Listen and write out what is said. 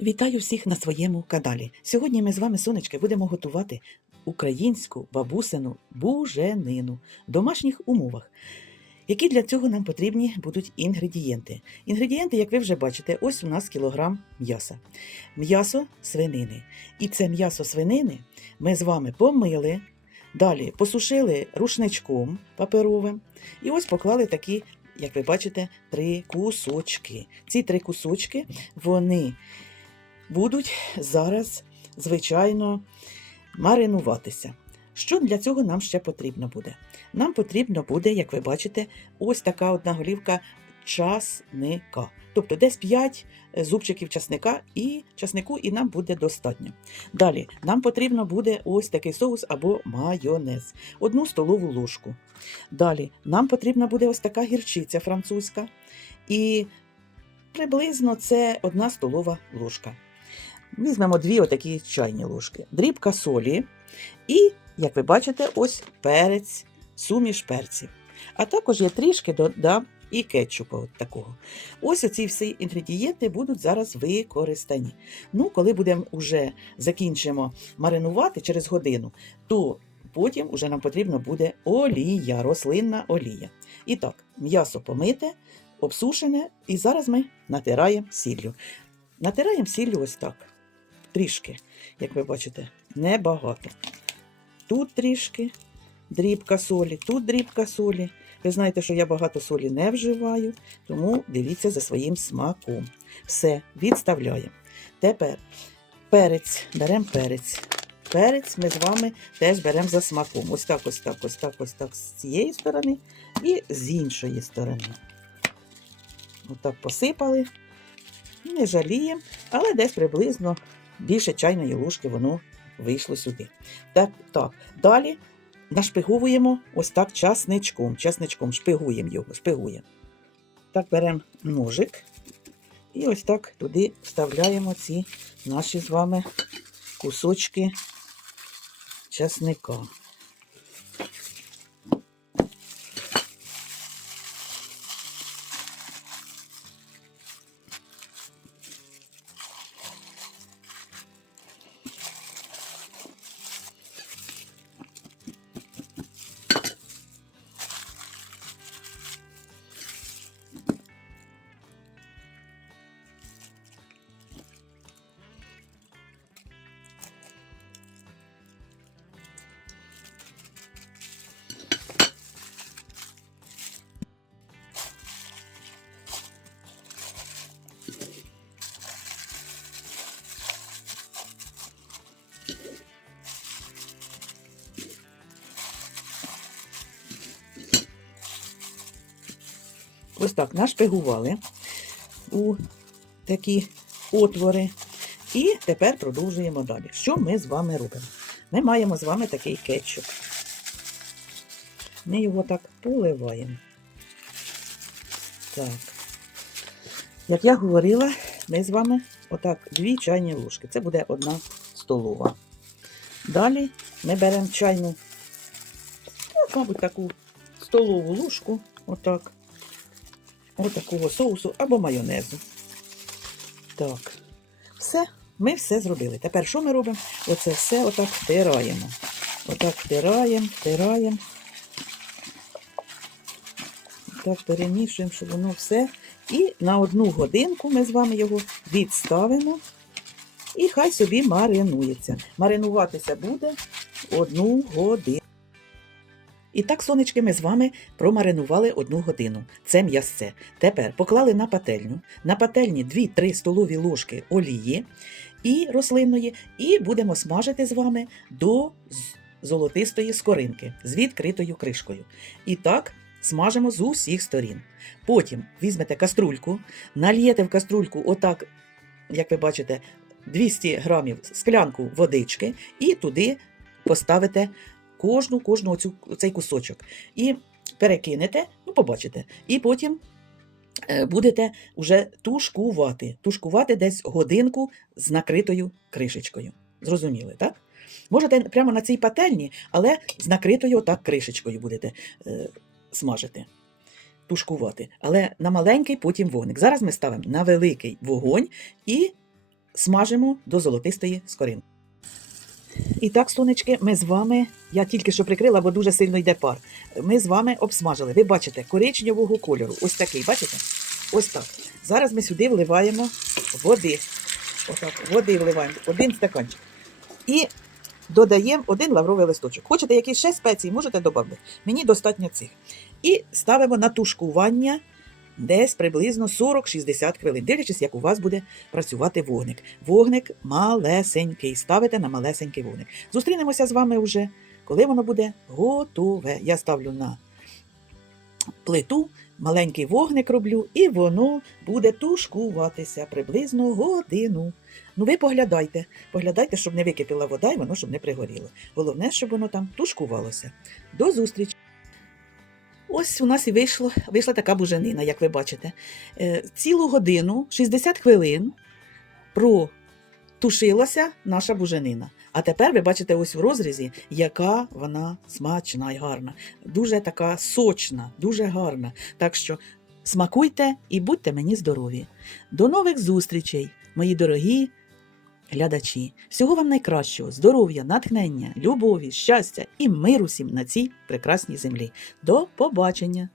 Вітаю всіх на своєму каналі. Сьогодні ми з вами, сонечки, будемо готувати українську бабусину буженину в домашніх умовах. Які для цього нам потрібні будуть інгредієнти? Інгредієнти, як ви вже бачите, ось у нас кілограм м'яса. М'ясо свинини. І це м'ясо свинини ми з вами помили, далі посушили рушничком паперовим, і ось поклали такі, як ви бачите, три кусочки. Ці три кусочки вони будуть зараз, звичайно, маринуватися. Що для цього нам ще потрібно буде? Нам потрібно буде, як ви бачите, ось така одна голівка часника. Тобто десь 5 зубчиків часника і часнику, і нам буде достатньо. Далі нам потрібно буде ось такий соус або майонез, одну столову ложку. Далі нам потрібна буде ось така гірчиця французька. І приблизно це одна столова ложка. Візьмемо дві отакі чайні ложки, дрібка солі і, як ви бачите, ось перець, суміш перців. А також я трішки додам і кетчупу от такого. Ось оці всі інгредієнти будуть зараз використані. Ну, коли будемо вже закінчимо маринувати через годину, то потім уже нам потрібно буде олія, рослинна олія. І так, м'ясо помите, обсушене, і зараз ми натираємо сіллю. Натираємо сіллю ось так. Трішки, як ви бачите, небагато. Тут трішки дрібка солі, тут дрібка солі. Ви знаєте, що я багато солі не вживаю, тому дивіться за своїм смаком. Все, відставляємо. Тепер перець, беремо перець. Перець ми з вами теж беремо за смаком. Ось так, ось так, ось так, ось так з цієї сторони і з іншої сторони. Отак посипали. Не жаліємо, але десь приблизно більше чайної ложки воно вийшло сюди. Так, так. Далі нашпиговуємо ось так часничком. Часничком шпигуємо його, шпигуємо. Так беремо ножик і ось так туди вставляємо ці наші з вами кусочки часника. Ось так нашпигували у такі отвори. І тепер продовжуємо далі. Що ми з вами робимо? Ми маємо з вами такий кетчуп. Ми його так поливаємо. Так. Як я говорила, ми з вами отак дві чайні ложки. Це буде одна столова. Далі ми беремо чайну, ну, мабуть, таку столову ложку, отак отакого соусу або майонезу. Так, все, ми все зробили. Тепер що ми робимо? Оце все отак втираємо. Отак втираємо, втираємо. Так перемішуємо, щоб воно все. І на одну годинку ми з вами його відставимо. І хай собі маринується. Маринуватися буде одну годину. І так, сонечки, ми з вами промаринували одну годину. Це м'ясце. Тепер поклали на пательню. На пательні 2-3 столові ложки олії і рослинної, і будемо смажити з вами до золотистої скоринки з відкритою кришкою. І так смажимо з усіх сторін. Потім візьмете каструльку, нальєте в каструльку, отак, як ви бачите, 200 грамів склянку водички, і туди поставите кожну, кожну оцю, цей кусочок. І перекинете, ну, побачите. І потім е, будете вже тушкувати. Тушкувати десь годинку з накритою кришечкою. Зрозуміли, так? Можете прямо на цій пательні, але з накритою отак кришечкою будете е, смажити. Тушкувати. Але на маленький потім вогник. Зараз ми ставимо на великий вогонь і смажимо до золотистої скоринки. І так, сонечки, ми з вами, я тільки що прикрила, бо дуже сильно йде пар. Ми з вами обсмажили. Ви бачите, коричневого кольору. Ось такий, бачите? Ось так. Зараз ми сюди вливаємо води. Отак, води вливаємо, один стаканчик. І додаємо один лавровий листочок. Хочете якісь ще спеції, можете додати. Мені достатньо цих. І ставимо на тушкування десь приблизно 40-60 хвилин, дивлячись, як у вас буде працювати вогник. Вогник малесенький. Ставите на малесенький вогник. Зустрінемося з вами вже, коли воно буде готове. Я ставлю на плиту, маленький вогник роблю, і воно буде тушкуватися приблизно годину. Ну, ви поглядайте, поглядайте, щоб не википіла вода і воно щоб не пригоріло. Головне, щоб воно там тушкувалося. До зустрічі! Ось у нас і вийшло, вийшла така буженина, як ви бачите. Е, цілу годину, 60 хвилин, протушилася наша буженина. А тепер ви бачите ось в розрізі, яка вона смачна і гарна. Дуже така сочна, дуже гарна. Так що смакуйте і будьте мені здорові. До нових зустрічей, мої дорогі глядачі. Всього вам найкращого, здоров'я, натхнення, любові, щастя і миру всім на цій прекрасній землі. До побачення!